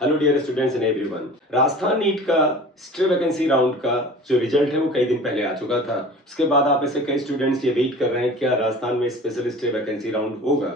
Hello dear students and everyone. Rajasthan NEET का stay vacancy round का जो रिजल्ट है वो कई दिन पहले आ चुका था। उसके बाद आप में से कई स्टूडेंट्स ये वेट कर रहे हैं क्या राजस्थान में स्पेशल स्टे वैकेंसी राउंड होगा।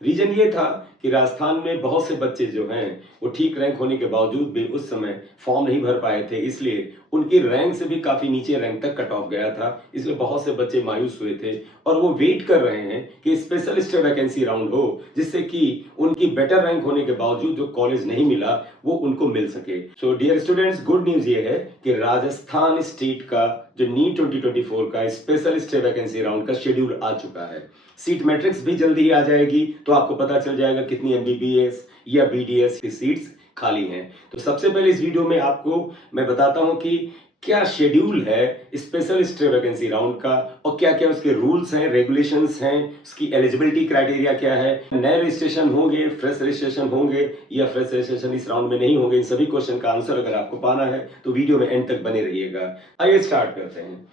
रीजन ये था कि राजस्थान में बहुत से बच्चे जो हैं वो ठीक रैंक होने के बावजूद भी उस समय फॉर्म नहीं भर पाए थे, इसलिए उनकी रैंक से भी काफी नीचे रैंक तक कट ऑफ गया था। इसलिए बहुत से बच्चे मायूस हुए थे और वो वेट कर रहे हैं कि स्पेशल स्टे वैकेंसी राउंड हो, जिससे कि उनकी बेटर रैंक होने के बावजूद जो कॉलेज नहीं मिला वो उनको मिल सके। So dear students, good news ये है कि राजस्थान स्टेट का जो नीट 2024 का स्पेशल स्टे वैकेंसी राउंड का शेड्यूल आ चुका है। सीट मैट्रिक्स भी जल्दी ही आ जाएगी, तो आपको पता चल जाएगा कितनी एमबीबीएस या बीडीएस की सीट्स खाली हैं। तो सबसे पहले इस वीडियो में आपको मैं बताता हूं कि क्या शेड्यूल है स्पेशल स्टे वैकेंसी राउंड का और क्या क्या उसके रूल्स हैं, रेगुलेशंस हैं, उसकी एलिजिबिलिटी क्राइटेरिया क्या है, नए रजिस्ट्रेशन होंगे, फ्रेश रजिस्ट्रेशन होंगे या फ्रेश रजिस्ट्रेशन इस राउंड में नहीं होंगे। इन सभी क्वेश्चन का आंसर अगर आपको पाना है तो वीडियो में एंड तक बने रहिएगा। आइए स्टार्ट करते हैं।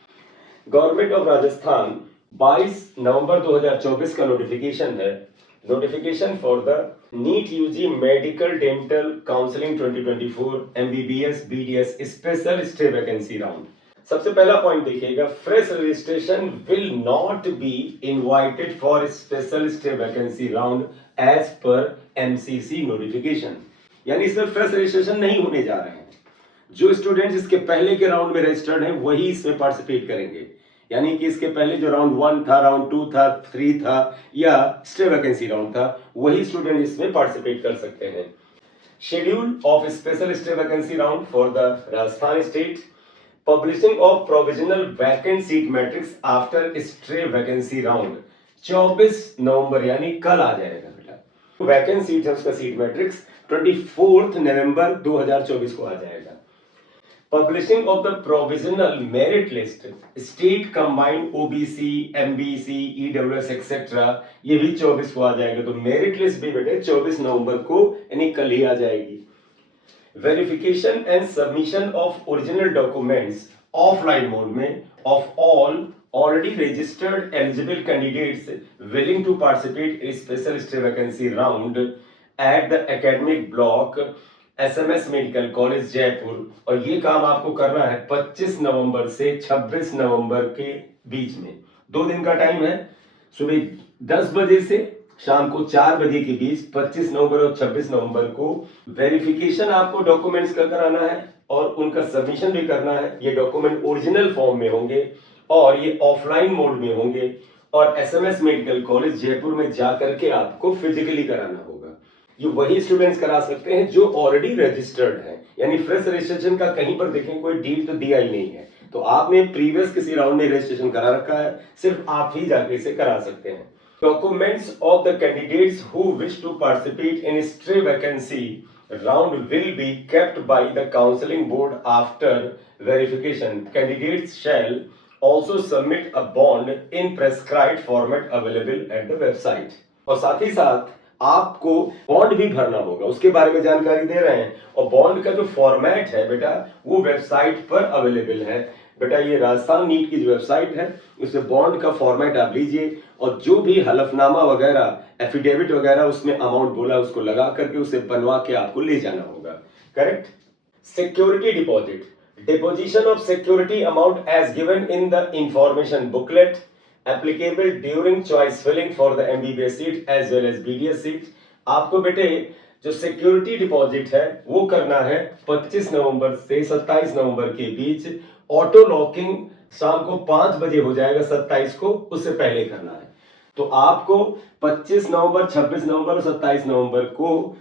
गवर्नमेंट ऑफ राजस्थान 22 नवंबर 2024 का नोटिफिकेशन है, notification for the NEET UG medical dental counselling 2024 MBBS BDS special stay vacancy round. सबसे पहला पॉइंट देखिएगा, fresh registration will not be invited for special stay vacancy round as per MCC notification. यानी इसमें fresh registration नहीं होने जा रहे हैं। जो स्टूडेंट्स इसके पहले के राउंड में रजिस्टर्ड हैं वही इसमें पार्टिसिपेट करेंगे। यानी कि इसके पहले जो राउंड 1 था, राउंड 2 था, 3 था या स्टे वैकेंसी राउंड था, वही स्टूडेंट इसमें पार्टिसिपेट कर सकते हैं। Schedule of special stay vacancy round for the Rajasthan state, publishing of provisional vacant seat matrix after stay vacancy round 24 नवंबर यानी कल आ जाएगा बेटा। वैकेंट सीट है उसका सीट मैट्रिक्स 24 नवंबर 2024 को आ जाएगा। Publishing of the provisional merit list, state combined OBC, MBC, EWS etc. ये भी 24 को आ जाएगा। तो मेरिट लिस्ट भी बेटे 24 नवंबर को यानी कल ही आ जाएगी। Verification and submission of original documents offline mode में of all already registered eligible candidates willing to participate in special stay vacancy round at the academic block SMS medical college Jaipur. और ये काम आपको करना है 25 नवंबर से 26 नवंबर के बीच में। 2 दिन का टाइम है, सुबह 10 बजे से शाम को 4 बजे के बीच 25 नवंबर और 26 नवंबर को वेरिफिकेशन आपको डॉक्यूमेंट्स का कराना है और उनका सबमिशन भी करना है। ये डॉक्यूमेंट ओरिजिनल फॉर्म में होंगे और ये ऑफलाइन मोड में होंगे और एसएमएस मेडिकल कॉलेज जयपुर में जाकर के आपको फिजिकली कराना होगा। ये वही स्टूडेंट्स करा सकते हैं जो ऑलरेडी रजिस्टर्ड हैं। यानी फ्रेश रजिस्ट्रेशन का कहीं पर देखें कोई डील तो दिया ही नहीं है, तो आपने प्रीवियस किसी राउंड में रजिस्ट्रेशन करा रखा है, सिर्फ आप ही जाके इसे करा सकते हैं। Documents of the candidates who wish to participate in stay vacancy round will be kept by the counselling board after verification. Candidates shall also submit a bond in prescribed format available at the website। और साथ ही साथ आपको bond भी भरना होगा, उसके बारे में जानकारी दे रहे हैं। और बॉन्ड का जो फॉर्मेट है बेटा वो वेबसाइट पर अवेलेबल है। बेटा ये राजस्थान नीट की जो वेबसाइट है उससे बॉन्ड का फॉर्मेट आप लीजिए और जो भी हलफनामा वगैरह, एफिडेविट वगैरह उसमें अमाउंट बोला उसको लगा करके उसे बनवा के आपको ले जाना होगा। Correct. Security deposit, deposition of security amount as given in the information booklet applicable during choice filling for the MBBS seat as well as BDS seat। आपको बेटे जो सिक्योरिटी डिपॉजिट है वो करना है 25 नवंबर से 27 नवंबर के बीच। ऑटो लॉकिंग शाम को 5 बजे हो जाएगा 27 को, उससे पहले करना है। तो आपको 25 नवंबर, 26 नवंबर और 27 नवंबर को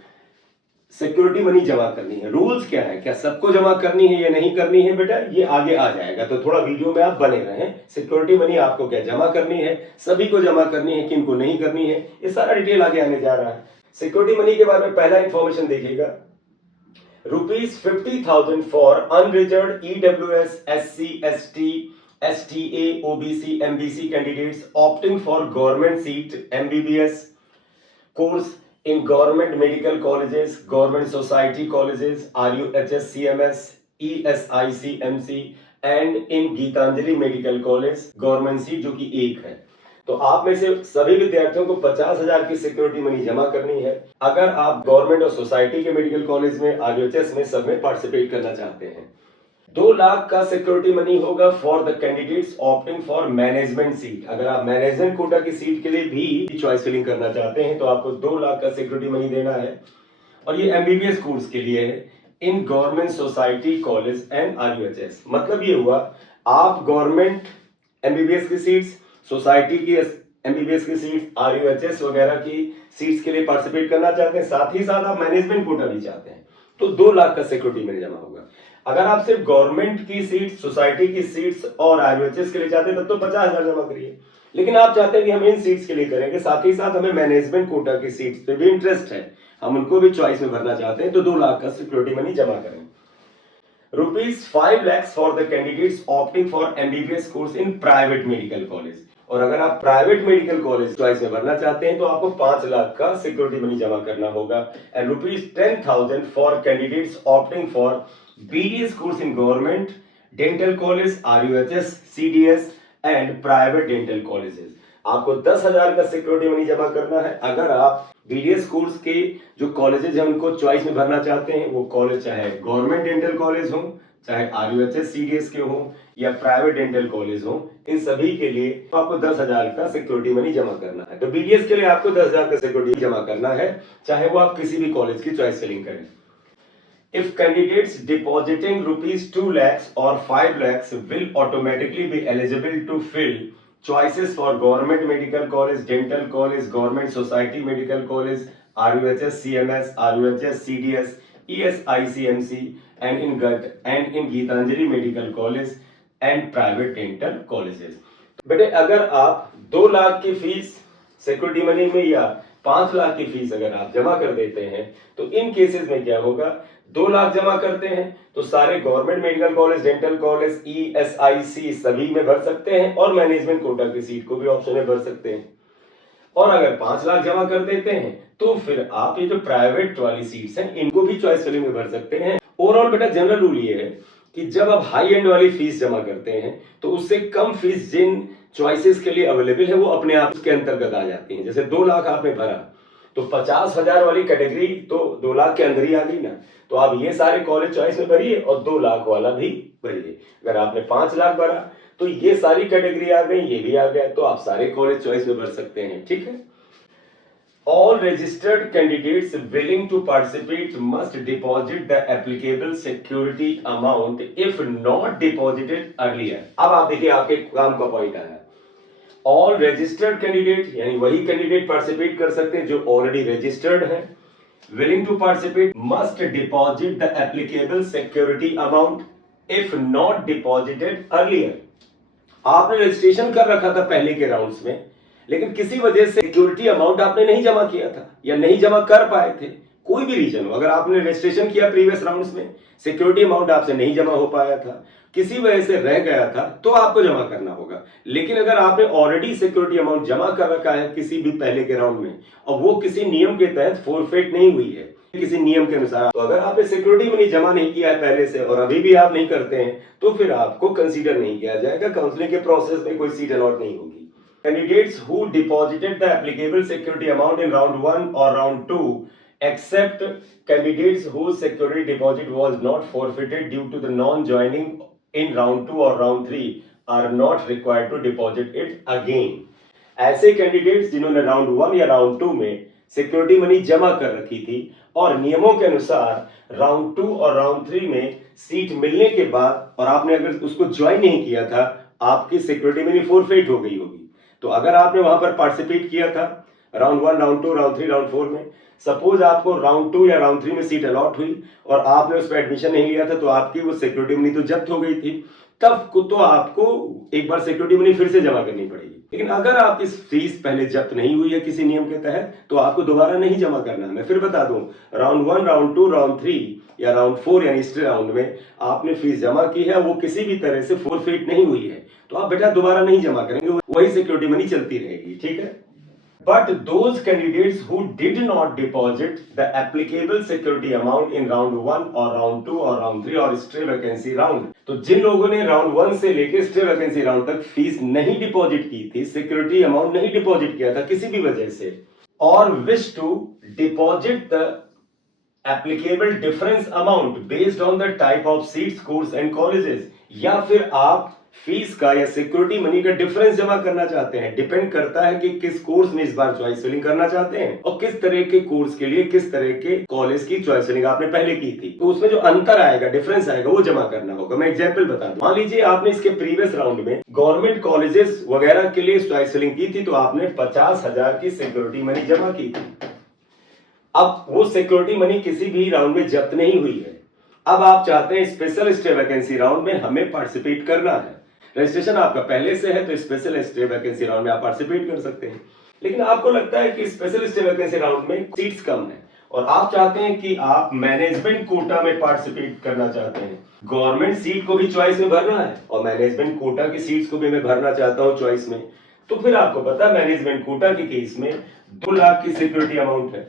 सिक्योरिटी मनी जमा करनी है। रूल्स क्या है, क्या सबको जमा करनी है या नहीं करनी है बेटा, ये आगे आ जाएगा, तो थोड़ा वीडियो में आप बने रहें। सिक्योरिटी मनी आपको क्या जमा करनी है, सभी को जमा करनी है, किनको नहीं करनी है, ये सारा डिटेल आगे आने जा रहा है। सिक्योरिटी मनी के बारे में पहला इंफॉर्मेशन देखिएगा, ₹50,000 for unreserved EWS SC ST STA OBC MBC candidates opting for government seat MBBS course in government medical colleges, government society colleges, RUHS CMS, ESIC MC and in Gitanjali medical college government seat जो कि एक है। तो आप में से सभी विद्यार्थियों को 50,000 की सिक्योरिटी मनी जमा करनी है अगर आप गवर्नमेंट और सोसाइटी के मेडिकल कॉलेज में, आरयूएचएस में, सब में पार्टिसिपेट करना चाहते हैं। 2 लाख का सिक्योरिटी मनी होगा for the candidates opting for management seat. अगर आप मैनेजमेंट कोटा की सीट के लिए भी चॉइस फिलिंग करना चाहते हैं तो आपको 2 लाख का सिक्योरिटी मनी देना है, और ये एमबीबीएस कोर्स के लिए है in government society college and RUHS. मतलब ये हुआ, आप गवर्नमेंट एमबीबीएस की सीट्स, सोसाइटी की एमबीबीएस की सीट्स, आरयूएचएस वगैरह की सीट्स के लिए पार्टिसिपेट करना चाहते हैं, साथ ही साथ आप मैनेजमेंट कोटा भी चाहते हैं, तो 2 लाख का सिक्योरिटी मनी जमा होगा। अगर आप सिर्फ गवर्नमेंट की सीट, सोसाइटी की सीट्स और आरयूएचएस के लिए चाहते हैं तब तो 50,000 जमा करिए, लेकिन आप चाहते हैं कि हम इन सीट्स के लिए करेंगे, साथ ही साथ हमें मैनेजमेंट कोटा की सीट्स पे भी इंटरेस्ट है, हम उनको भी चॉइस में भरना चाहते हैं, तो 2 लाख का सिक्योरिटी मनी जमा करें। ₹5 lakhs for the candidates opting for MBBS course in private medical college. और अगर आप प्राइवेट मेडिकल कॉलेज चॉइस में भरना चाहते हैं तो आपको 5 लाख का सिक्योरिटी मनी जमा करना होगा। And ₹10,000 for candidates opting for BDS course in government dental college, RUHS, CDS and private dental colleges. आपको 10,000 का सिक्योरिटी मनी जमा करना है अगर आप बीडीएस कोर्स के जो कॉलेजेस हैं उनको चॉइस में भरना चाहते हैं। वो कॉलेज चाहे गवर्नमेंट डेंटल कॉलेज हो, चाहे आरयूएचएस सीडीएस के हो या प्राइवेट डेंटल कॉलेज हो, इन सभी के लिए आपको 10,000 का सिक्योरिटी मनी जमा करना है। तो बीडीएस के लिए आपको 10,000 का सिक्योरिटी जमा करना है, चाहे वो आप किसी भी कॉलेज की चॉइस सेलिंग करें। If candidates depositing ₹2 lakhs or 5 lakhs will automatically be eligible to fill choices for government medical college, dental college, government society medical college, RUHS, CMS, RUHS, CDS, ESICMC, and in Geetanjali Medical College and private dental colleges. बेटे अगर आप 2 लाख की fees security money में या 5 लाख की fees अगर आप जमा कर देते हैं तो इन केसेस में क्या होगा, 2 लाख जमा करते हैं तो सारे government medical college, dental college, ESIC सभी में भर सकते हैं और मैनेजमेंट कोटा की सीट को भी ऑप्शन में भर सकते हैं। और अगर 5 लाख जमा कर देते हैं तो फिर आप ये जो प्राइवेट वाली सीट्स हैं इनको भी चॉइस फिलिंग में भर सकते हैं। ओवरऑल बेटा जनरल रूल ये है कि जब आप हाई एंड वाली फीस जमा करते हैं तो उससे कम फीस जिन चॉइसेस के लिए अवेलेबल है वो अपने आप के अंतर्गत आ जाती हैं। जैसे 2 लाख आपने भरा तो 50,000 वाली कैटेगरी तो 2 लाख के अंदर ही आ गई ना, तो आप ये सारे कॉलेज चॉइस में भरिए और 2 लाख वाला भी भरिए। अगर आपने 5 लाख भरा तो ये सारी कैटेगरी आ गई, ये भी आ गया, तो आप सारे कॉलेज चॉइस में भर सकते हैं। ठीक है। All registered candidates willing to participate must deposit the applicable security amount if not deposited earlier। अब आप देखिए आपके काम का पॉइंट आया। ऑल रजिस्टर्ड कैंडिडेट यानी वही कैंडिडेट पार्टिसिपेट कर सकते हैं जो ऑलरेडी रजिस्टर्ड हैं। Willing to participate must deposit the applicable security amount if not deposited earlier. आपने रजिस्ट्रेशन कर रखा था पहले के राउंड्स में, लेकिन किसी वजह से सिक्योरिटी अमाउंट आपने नहीं जमा किया था या नहीं जमा कर पाए थे, कोई भी रीजन हो, अगर आपने रजिस्ट्रेशन किया प्रीवियस राउंड्स में, सिक्योरिटी अमाउंट आपसे नहीं जमा हो पाया था, किसी वजह से रह गया था, तो आपको जमा करना होगा। लेकिन अगर आपने ऑलरेडी सिक्योरिटी अमाउंट जमा कर रखा है किसी भी पहले के राउंड में और वो किसी नियम के तहत फोरफेट नहीं हुई है किसी नियम के अनुसार, तो अगर आपने सिक्योरिटी मनी जमा नहीं किया है पहले से और अभी भी आप नहीं करते हैं तो फिर आपको कंसीडर नहीं किया जाएगा, काउंसलिंग के प्रोसेस में कोई सीट अलॉट नहीं होगी। Candidates who deposited the applicable security amount in round 1 or round 2 except candidates whose security deposit was not forfeited due to the non-joining in round 2 or round 3 are not required to deposit it again। ऐसे candidates जिन्होंने round 1 या round 2 में security money जमा कर रखी थी और नियमों के अनुसार राउंड 2 और राउंड 3 में सीट मिलने के बाद और आपने अगर उसको ज्वाइन नहीं किया था, आपकी सिक्योरिटी मनी फोरफेट हो गई होगी। तो अगर आपने वहां पर पार्टिसिपेट किया था राउंड 1, राउंड 2, राउंड 3, राउंड 4 में, सपोज आपको राउंड 2 या राउंड 3 में सीट अलॉट हुई और आपने उस पर एडमिशन नहीं लिया था तो आपकी वो सिक्योरिटी मनी तो जब्त हो गई थी, तब तो आपको एक बार सिक्योरिटी मनी फिर से जमा करनी पड़ेगी। लेकिन अगर आपकी फीस पहले जब्त नहीं हुई है किसी नियम के तहत तो आपको दोबारा नहीं जमा करना। मैं फिर बता दूं, राउंड 1, राउंड 2, राउंड 3 या राउंड 4 यानी इस राउंड में आपने फीस जमा की है, वो किसी भी तरह से फोरफेट नहीं हुई है, तो आप बेटा दोबारा नहीं जमा करेंगे, वही सिक्योरिटी मनी चलती रहेगी। ठीक है। But those candidates who did not deposit the applicable security amount in round 1 or round 2 or round 3 और stray vacancy round, तो जिन लोगों ने राउंड 1 से लेके stray vacancy round तक फीस नहीं डिपॉजिट की थी, सिक्योरिटी अमाउंट नहीं डिपॉजिट किया था किसी भी वजह से, और wish to deposit the applicable difference amount based on the type of seats, course and colleges, या फिर आप फीस का या सिक्योरिटी मनी का डिफरेंस जमा करना चाहते हैं, डिपेंड करता है कि किस कोर्स में इस बार चॉइस फिलिंग करना चाहते हैं और किस तरह के कोर्स के लिए किस तरह के कॉलेज की चॉइस फिलिंग आपने पहले की थी, तो उसमें जो अंतर आएगा, डिफरेंस आएगा, वो जमा करना होगा। मैं एग्जांपल बता दूं, मान लीजिए आपने इसके प्रीवियस राउंड में गवर्नमेंट कॉलेजेस वगैरह के लिए चॉइस फिलिंग की थी, तो आपने 50,000 की सिक्योरिटी मनी जमा की थी। अब वो सिक्योरिटी मनी किसी भी राउंड में जब्त नहीं हुई है। अब आप चाहते हैं स्पेशल स्टे वैकेंसी राउंड में हमें पार्टिसिपेट करना है, रजिस्ट्रेशन आपका पहले से है, तो स्पेशल स्टे वैकेंसी राउंड में आप पार्टिसिपेट कर सकते हैं। लेकिन आपको लगता है कि स्पेशल स्टे वैकेंसी राउंड में सीट्स कम है और आप चाहते हैं कि आप मैनेजमेंट कोटा में पार्टिसिपेट करना चाहते हैं। गवर्नमेंट सीट को भी चॉइस में भरना है और मैनेजमेंट कोटा की सीट्स को भी मैं भरना चाहता हूं चॉइस में, तो फिर आपको पता है मैनेजमेंट कोटा के केस में 2 लाख की सिक्योरिटी अमाउंट है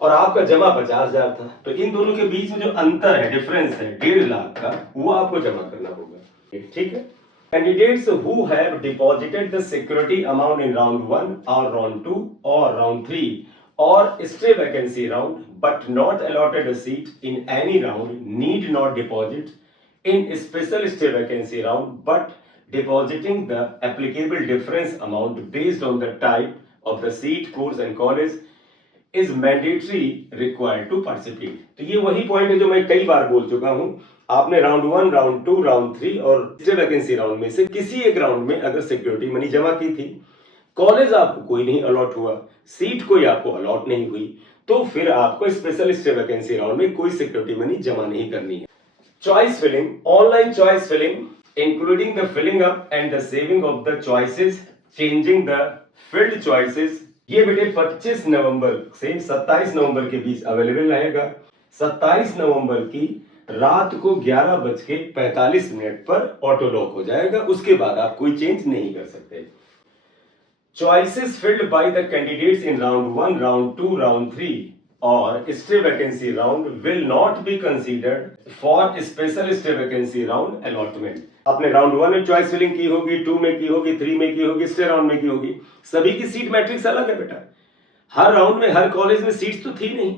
और आपका जमा 50,000 था, तो इन दोनों के बीच में जो अंतर है, डिफरेंस है 1.5 लाख का, वो आपको जमा करना होगा। ठीक है। Candidates who have deposited the security amount in round 1 or round 2 or round 3 or stray vacancy round but not allotted a seat in any round need not deposit in special stray vacancy round but depositing the applicable difference amount based on the type of the seat, course and college is mandatory required to participate। तो ये वही point है जो मैं कई बार बोल चुका हूं। आपने राउंड 1, राउंड 2, राउंड 3 और स्टे वैकेंसी राउंड में से किसी एक राउंड में अगर सिक्योरिटी मनी जमा की थी, कॉलेज आपको कोई नहीं अलॉट हुआ, सीट कोई आपको अलॉट नहीं हुई, तो फिर आपको स्पेशल स्टे वैकेंसी राउंड में कोई सिक्योरिटी मनी जमा नहीं करनी है। Choice filling, online choice filling including the filling up and the saving of the choices, changing the filled choices, ये बेटे 25 नवंबर से 27 नवंबर के बीच अवेलेबल रहेगा। 27 नवंबर की रात को 11:45 पर ऑटो लॉक हो जाएगा, उसके बाद आप कोई चेंज नहीं कर सकते। Choices filled by the candidates in round 1, round 2, round 3 और stay vacancy round will not be considered for special stay vacancy round allotment. आपने राउंड 1 में चॉइस फिलिंग की होगी, 2 में की होगी, 3 में की होगी, स्टे राउंड में की होगी, सभी की सीट मैट्रिक्स अलग है बेटा। हर राउंड में हर कॉलेज में सीट्स तो थी नहीं,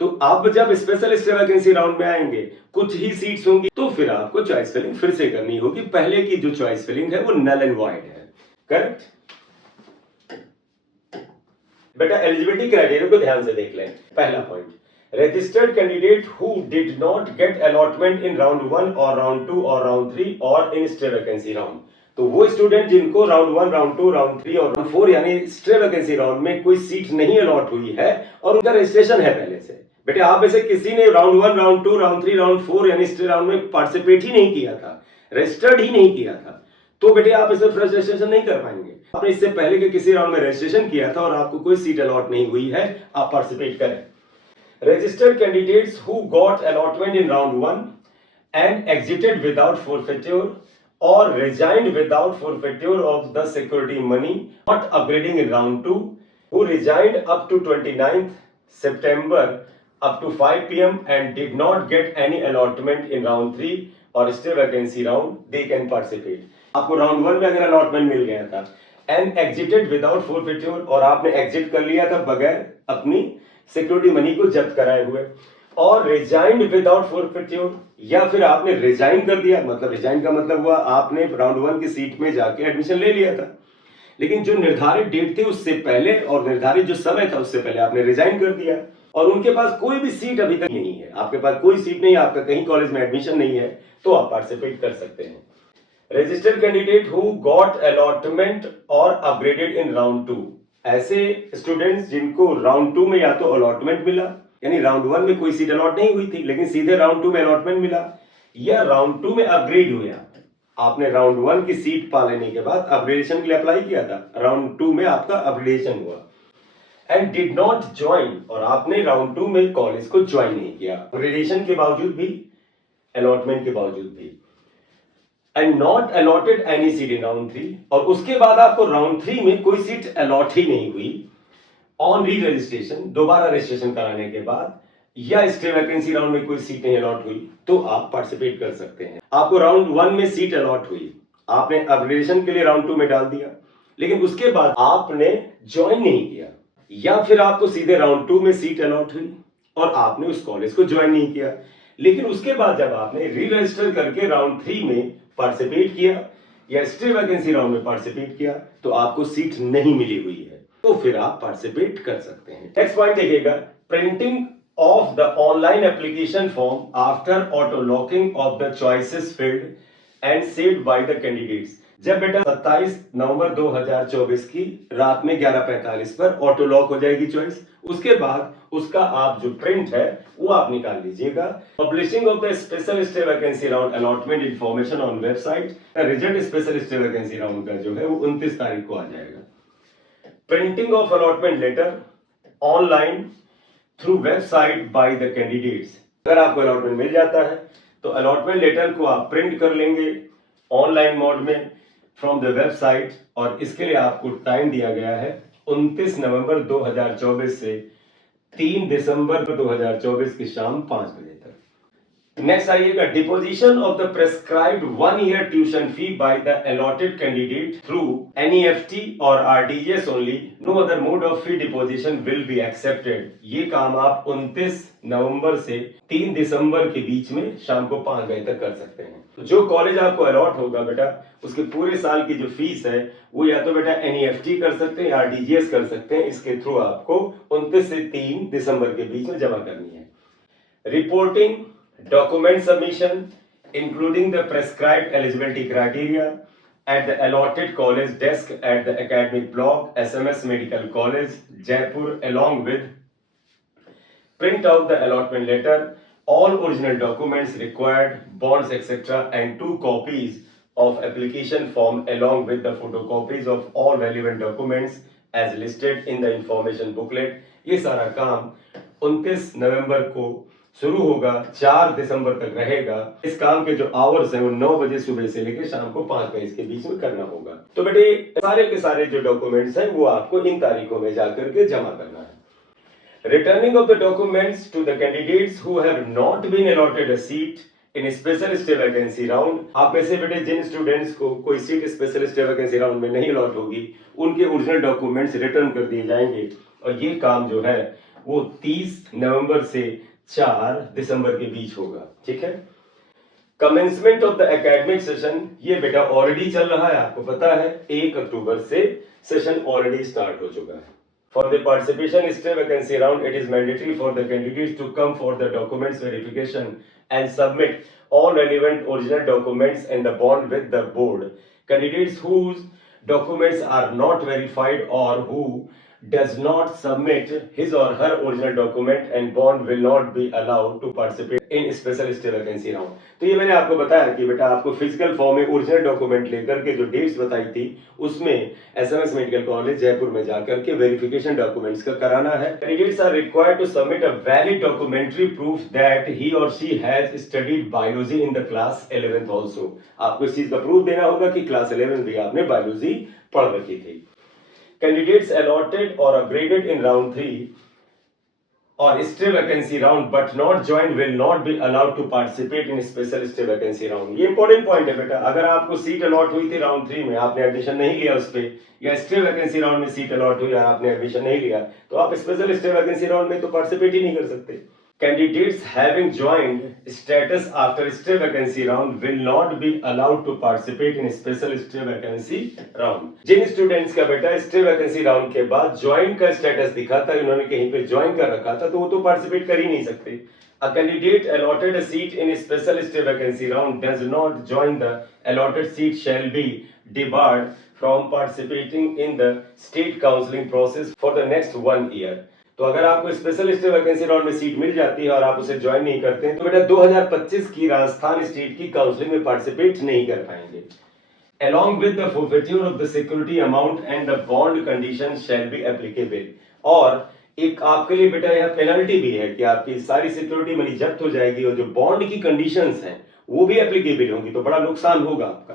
तो आप जब स्पेशल स्टे वैकेंसी राउंड में आएंगे, कुछ ही सीट्स होंगी, तो फिर आपको चॉइस फिलिंग फिर से करनी होगी। पहले की जो चॉइस फिलिंग है वो नल एंड वॉइड है। करेक्ट बेटा। एलिजिबिलिटी क्राइटेरिया को ध्यान से देख लें। पहला point, registered candidate who did not get allotment in round 1 or round 2 or round 3 or in stray vacancy round, तो वो स्टूडेंट जिनको राउंड 1, राउंड 2, राउंड 3 और राउंड 4 यानी स्ट्रे वैकेंसी राउंड में कोई सीट नहीं अलॉट हुई है और उनका रजिस्ट्रेशन है पहले से। बेटे आप में से किसी ने राउंड 1, राउंड 2, राउंड 3, राउंड 4 यानी स्ट्रे राउंड में पार्टिसिपेट ही नहीं किया था, रजिस्टर्ड ही नहीं किया था, तो बेटे आप इसे रजिस्ट्रेशन नहीं कर पाएंगे। आपने इससे पहले के किसी राउंड में रजिस्ट्रेशन किया था और आपको कोई सीट अलॉट नहीं हुई है, आप पार्टिसिपेट करें। Registered candidates who got allotment in round 1 and exited without forfeiture or resigned without forfeiture of the security money, not upgrading in round 2, who resigned up to 29th September up to 5 p.m. and did not get any allotment in round 3 or stay vacancy round, they can participate। आपको round 1 में अगर allotment मिल गया था and exited without forfeiture और आपने exit कर लिया था बगैर अपनी सिक्योरिटी मनी को जब्त कराए हुए, और रिजाइंड विदाउट फॉरफिट्यूर या फिर आपने रिजाइन कर दिया, मतलब रिजाइन का मतलब हुआ आपने राउंड 1 की सीट में जाके एडमिशन ले लिया था, लेकिन जो निर्धारित डेट थी उससे पहले और निर्धारित जो समय था उससे पहले आपने रिजाइन कर दिया और उनके पास कोई भी सीट अभी तक नहीं है, आपके पास कोई सीट नहीं है, आपका कहीं कॉलेज में एडमिशन नहीं है, तो आप पार्टिसिपेट कर सकते हैं। Registered candidate who got allotment और अपग्रेडेड इन राउंड 2, ऐसे स्टूडेंट्स जिनको राउंड 2 में या तो अलॉटमेंट मिला, यानी राउंड 1 में कोई सीट अलॉट नहीं हुई थी लेकिन सीधे राउंड 2 में अलॉटमेंट मिला, या राउंड 2 में अपग्रेड हुआ, आपने राउंड 1 की सीट पा लेने के बाद अपग्रेडेशन के लिए अप्लाई किया था, राउंड 2 में आपका अपग्रेडेशन हुआ, एंड डिड नॉट ज्वाइन, और आपने राउंड 2 में कॉलेज को ज्वाइन नहीं किया अपग्रेडेशन के बावजूद भी, अलॉटमेंट के बावजूद भी। And not allotted any seat in round 3, और उसके बाद आपको राउंड 3 में कोई सीट अलॉट ही नहीं हुई, ऑन री रजिस्ट्रेशन, दोबारा रजिस्ट्रेशन कराने के बाद, या स्टे वैकेंसी राउंड में कोई सीट नहीं अलॉट हुई, तो आप पार्टिसिपेट कर सकते हैं। आपको राउंड 1 में सीट अलॉट हुई, आपने अपग्रेडेशन के लिए राउंड 2 में डाल दिया, लेकिन उसके बाद आपने ज्वाइन नहीं किया, या फिर आपको सीधे राउंड 2 में सीट अलॉट हुई और आपने उस कॉलेज को ज्वाइन नहीं किया, लेकिन उसके बाद जब आपने री रजिस्टर करके राउंड 3 में पार्टिसिपेट किया या स्टे वैकेंसी राउंड में पार्टिसिपेट किया, तो आपको सीट नहीं मिली हुई है, तो फिर आप पार्टिसिपेट कर सकते हैं। नेक्स्ट पॉइंट देखिएगा, printing of the online application form after auto locking of the choices field and saved by the candidates. जब बेटा 27 नवंबर 2024 की रात में 11:45 पर ऑटो लॉक हो जाएगी चॉइस, उसके बाद उसका आप जो प्रिंट है वो आप निकाल लीजिएगा। Publishing of the special stay vacancy round allotment information on website, result special stay vacancy round का जो है वो 29 तारीख को आ जाएगा। Printing of allotment letter online through website by the candidates. अगर आपको अलॉटमेंट मिल जाता है तो अलॉटमेंट लेटर को आप प्रिंट कर लेंगे ऑनलाइन मोड में फ्रॉम द वेबसाइट, और इसके लिए आपको टाइम दिया गया है 29 नवंबर 2024 से 3 दिसंबर 2024 की शाम 5 बजे तक। नेक्स्ट आइएगा, deposition of the prescribed 1 year tuition fee by the allotted candidate through NEFT और RTGS only, no other mode of fee deposition will be accepted. ये काम आप 29 नवंबर से 3 दिसंबर के बीच में शाम को 5 बजे तक कर सकते हैं। तो जो कॉलेज आपको अलॉट होगा बेटा, उसके पूरे साल की जो फीस है वो या तो बेटा एनईएफटी कर सकते हैं या आरटीजीएस कर सकते हैं, इसके थ्रू आपको 29 से 3 दिसंबर के बीच में जमा करनी है। Reporting document submission including the prescribed eligibility criteria at the allotted college desk at the academic block SMS Medical College Jaipur, along with print out the allotment letter, all original documents required, bonds etc, and 2 copies of application form along with the photocopies of all relevant documents as listed in the information booklet। ये सारा काम 29 नवंबर को शुरू होगा, 4 दिसंबर तक रहेगा। इस काम के जो आवर्स हैं वो 9 बजे सुबह से लेकर शाम को 5 बजे के बीच में करना होगा। तो बेटे सारे के सारे जो डॉक्यूमेंट्स हैं वो आपको इन तारीखों में जाकर के जमा करना है। Returning of the documents to the candidates who have not been allotted a seat in special stay vacancy round. आप में से बेटे जिन स्टूडेंट्स को कोई seat special stay vacancy round में नहीं अलॉट होगी, उनके ओरिजिनल डॉक्यूमेंट्स रिटर्न कर दिए जाएंगे, और ये काम जो है वो 30 नवंबर से 4 दिसंबर के बीच होगा। ठीक है। Commencement of the academic session, ये बेटा ऑलरेडी चल रहा है, आपको पता है 1 अक्टूबर से सेशन ऑलरेडी स्टार्ट हो चुका है। For the participation stay vacancy round it is mandatory for the candidates to come for the documents verification and submit all relevant original documents and the bond with the board. Candidates whose documents are not verified or who does not submit his or her original document and bond will not be allowed to participate in special stay vacancy round। तो ये मैंने आपको बताया कि बेटा आपको physical form में original document लेकर के जो डेट्स बताई थी उसमें एसएमएस मेडिकल कॉलेज जयपुर में जाकर के वेरिफिकेशन डॉक्यूमेंट्स का कराना है। Candidates are required to submit a valid documentary proof that he और she has studied biology in the class 11th also. आपको इस चीज का प्रूफ देना होगा कि क्लास 11 भी आपने बायोलॉजी पढ़ रखी थी। Candidates allotted or upgraded in round 3 or stay vacancy round but not joined will not be allowed to participate in special stay vacancy round। ये इंपॉर्टेंट पॉइंट है बेटा, अगर आपको सीट अलॉट हुई थी राउंड 3 में, आपने एडमिशन नहीं लिया उस पे, या स्टे वैकेंसी राउंड में सीट अलॉट हुई और आपने एडमिशन नहीं लिया, तो आप स्पेशल स्टे वैकेंसी राउंड में तो पार्टिसिपेट ही नहीं कर सकते। Candidates having joined status after stay vacancy round will not be allowed to participate in special stay vacancy round। Jin students का बेटा स्टे वैकेंसी राउंड के बाद ज्वाइन का स्टेटस दिखा था, उन्होंने कहीं पे ज्वाइन कर रखा था, तो वो तो पार्टिसिपेट कर ही नहीं सकते। A candidate allotted a seat in a special stay vacancy round does not join the allotted seat shall be debarred from participating in the state counseling process for the next 1 year। तो अगर आपको special stay vacancy round में seat मिल जाती है और आप उसे join नहीं करते हैं, तो बेटा 2025 की राजस्थान स्टेट की काउंसलिंग में पार्टिसिपेट नहीं कर पाएंगे। Along with the forfeiture of the security amount and the bond conditions shall be applicable। और एक आपके लिए बेटा यह पेनल्टी भी है कि आपकी सारी सिक्योरिटी मनी जब्त हो जाएगी और जो बॉन्ड की कंडीशंस हैं वो भी एप्लीकेबल होंगी, तो बड़ा नुकसान होगा आपका।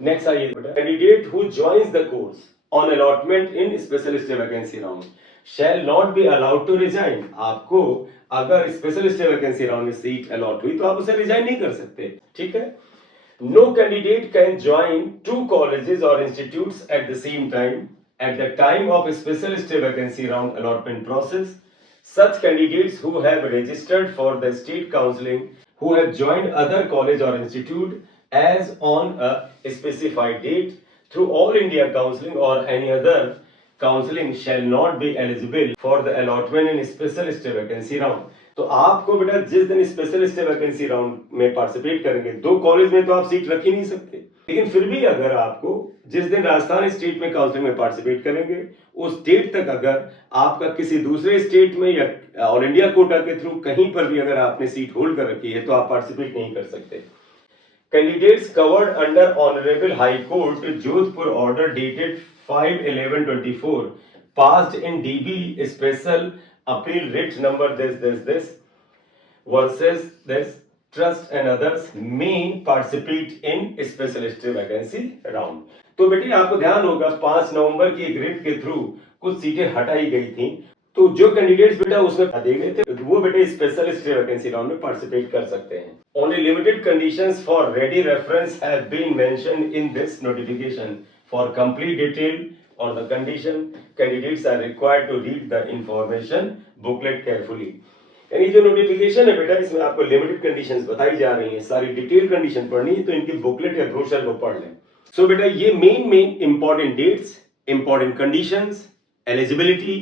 नेक्स्ट आइए बेटा, candidate who joins the course on allotment in special stay vacancy round shall not be allowed to resign. आपको अगर स्पेशल स्टे वैकेंसी राउंड में सीट अलॉट हुई तो आप उसे रिजाइन नहीं कर सकते, ठीक है। No candidate can join two colleges or institutes at the same time at the time of a special stay vacancy round allotment process. Such candidates who have registered for the state counseling, who have joined other college or institute as on a specified date through All India Counseling or any other counseling shall not be eligible for the allotment in special stay vacancy round. तो आपको बेटा जिस दिन special stay vacancy round में participate करेंगे, दो college में तो आप सीट रख ही नहीं सकते, लेकिन फिर भी अगर आपको जिस दिन राजस्थान स्टेट में काउंसलिंग में पार्टिसिपेट करेंगे उस डेट तक अगर आपका किसी दूसरे स्टेट में या ऑल इंडिया कोटा के थ्रू कहीं पर भी अगर आपने सीट होल्ड कर रखी है तो आप पार्टिसिपेट नहीं कर सकते। Candidates covered under honourable high court Jodhpur order dated 5/11/24 passed in DB special appeal writ number this versus this trust and others may participate in special stay vacancy round। तो बेटे आपको ध्यान होगा 5 नवंबर की एक रिट के थ्रू कुछ सीटें हटाई गई थी, तो जो कैंडिडेट्स बेटा उसमें दे गए थे वो बेटे स्पेशल स्टे वैकेंसी राउंड में पार्टिसिपेट कर सकते हैं। Only limited conditions for ready reference have been mentioned in this notification. For complete detail or the condition, candidates are required to read the information booklet carefully। यानी जो notification है बेटा इसमें आपको लिमिटेड कंडीशंस बताई जा रही हैं, सारी डिटेल कंडीशन पढ़नी है तो इनकी बुकलेट या ब्रोशर को पढ़ लें। सो बेटा ये main important dates, important conditions, eligibility,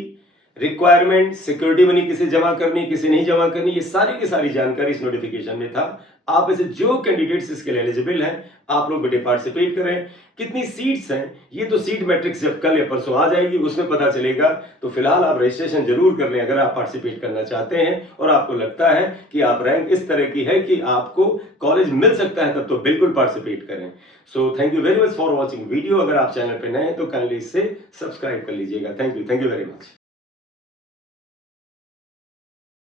requirement, security money किसे जमा करनी किसे नहीं जमा करनी, ये सारी की सारी जानकारी इस नोटिफिकेशन में था। आप ऐसे जो कैंडिडेट्स इसके लिए एलिजिबल हैं आप लोग बेटे पार्टिसिपेट करें। कितनी सीट्स हैं ये तो सीट मैट्रिक्स जब कल या परसों आ जाएगी उसमें पता चलेगा, तो फिलहाल आप रजिस्ट्रेशन जरूर कर लें अगर आप पार्टिसिपेट करना चाहते हैं और आपको लगता है कि आप रैंक इस तरह की है कि आपको कॉलेज मिल सकता है, तब तो बिल्कुल पार्टिसिपेट करें। So thank you very much for watching video. अगर आप चैनल पर नए हैं तो काइंडली इससे सब्सक्राइब कर लीजिएगा। Thank you very much.